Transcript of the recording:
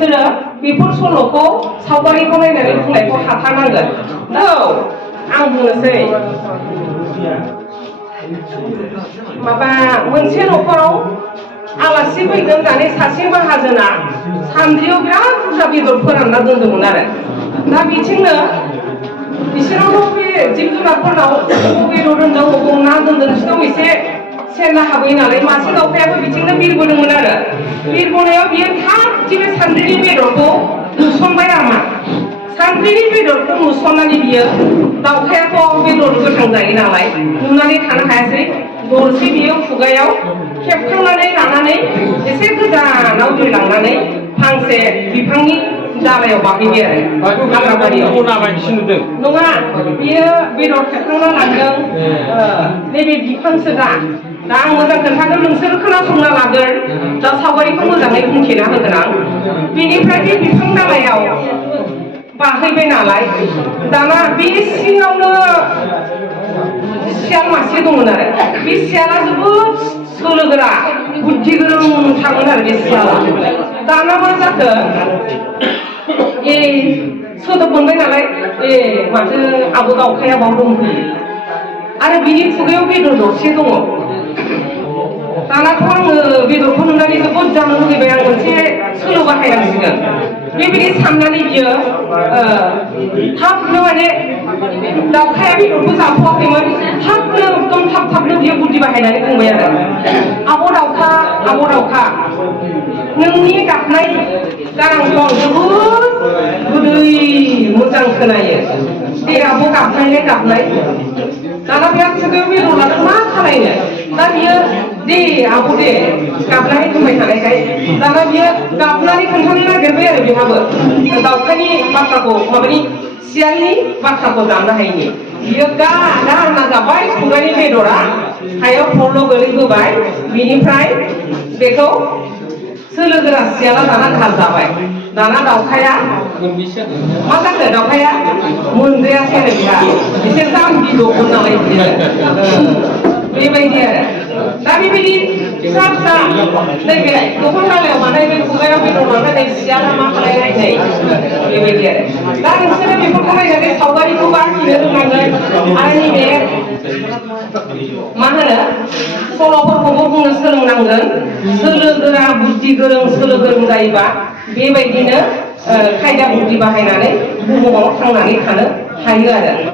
नोंसोरो बेफोर सल'खौ सावगारिखौ नायनानै बुंनायखौ हाथारनांगोन। औ आं बुंनोसै माबा मोनसे न'खराव आलासि फैगोन होननानै सासे माहाजोना सान्द्रियाव बिराद बुरजा बेदर फोरानना दोनदोंमोन आरो दा बिथिंनो बिसोरावथ' बे जिब जुनारफोरनाव बेदर दोनदों अबाव ना दोनदों बिसोरनाव एसे सेरना हाबोयो नालाय मासे दाउखायाबो बिथिंनो बिरबोदोंमोन आरो बिरबोनायाव बियो थाब बे सान्द्रिनि बेदरखौ नुसनबाय आरोमा सान्द्रिनि बेदरखौ नुसननानै बियो दाउखायाथ' बेदर गोथां जायो नालाय नुनानै थानो हायासै दरसे बियो खुगायाव खेबखांनानै लानानै एसे गोजानाव बिरलांनानै फांसे बिफांनि दालायाव बाहैबाय आरो हाग्राबारियाव नङा बियो बेदर खेबखांना लांदों नैबे बिफांसो दा आं मोजां खोन्थागोन नोंसोर खोनासंना लागोन दा सावगारिखौ मोजाङै बुंथिना होगोन आं बेनिफ्राय बे बिफां दालायाव बाहैबाय नालाय दाना बे सिङावनो सियाल मासे दंमोन आरो बे सियाला जोबोद सोलो गोरा बुद्धि गोरों थागोन आरो बे सियाला दाना मा जाखो सोदोब मोनबाय नालाय माथो आबो दाउखाया बाव दंफैयो आरो बिनि खुगायाव बेदर दरसे दङ दानाथ' आङो बेदरखौ नुनानै जोबोद जानो लुगैबाय आं मोनसे सोलो बाहायनांसिगोन बेबायदि साननानै बियो थाबनो माने दाउखाया बेदरखौ जाथ'वाखैमोन थाबनो एकदम थाबनो बियो बुद्धि बाहायनानै बुंबाय आरो आब' दाउखा नोंनि गाबनाय गारांखौ आं जोबोद गोदै मोजां खोनायो दे आब' गाबनाय दाना बे खुगायाव बेदर लादों मा खालायनो दा बियो दे आब' दे गाबनानै बुंबाय थानायखाय दाना बियो गाबनानै खोन्थानो नागिरबाय आरो बेहाबो दाउखानि बाथ्राखौ माबानि सियालनि बाथ्राखौ दाननो हायिनि बियो गा होनना गाबबाय खुगानि बेदरा हायाव थरल' गोलैबोबाय बिनिफ्राय बेखौ सोलो गोरा सियाला दाना गारजाबाय दाना दाउखाया मा जाखो दाउखाया मोनजायासै आरो बिहा एसे जाम्बि दंमोन नालाय बेबायदि आरो दा बेबायदि फिसा नैबे दंफां दालायाव मानाय बे खुगायाव बेदर लानानै सियाला मा खालायनाय बेबायदि आरो दा नोंसोरो बेफोरखौ नायनानै सावगारिखौ आखिनो रोंनांगोन आरो नैबे मा होनो सल'फोरखौबो बुंनो सोलोंनांगोन सोलो गोरा बुद्धि गोरों सोलो गोरों जायोबा बेबायदिनो खायदा बुद्धि बाहायनानै बुहुमाव थांनानै थानो हायो आरो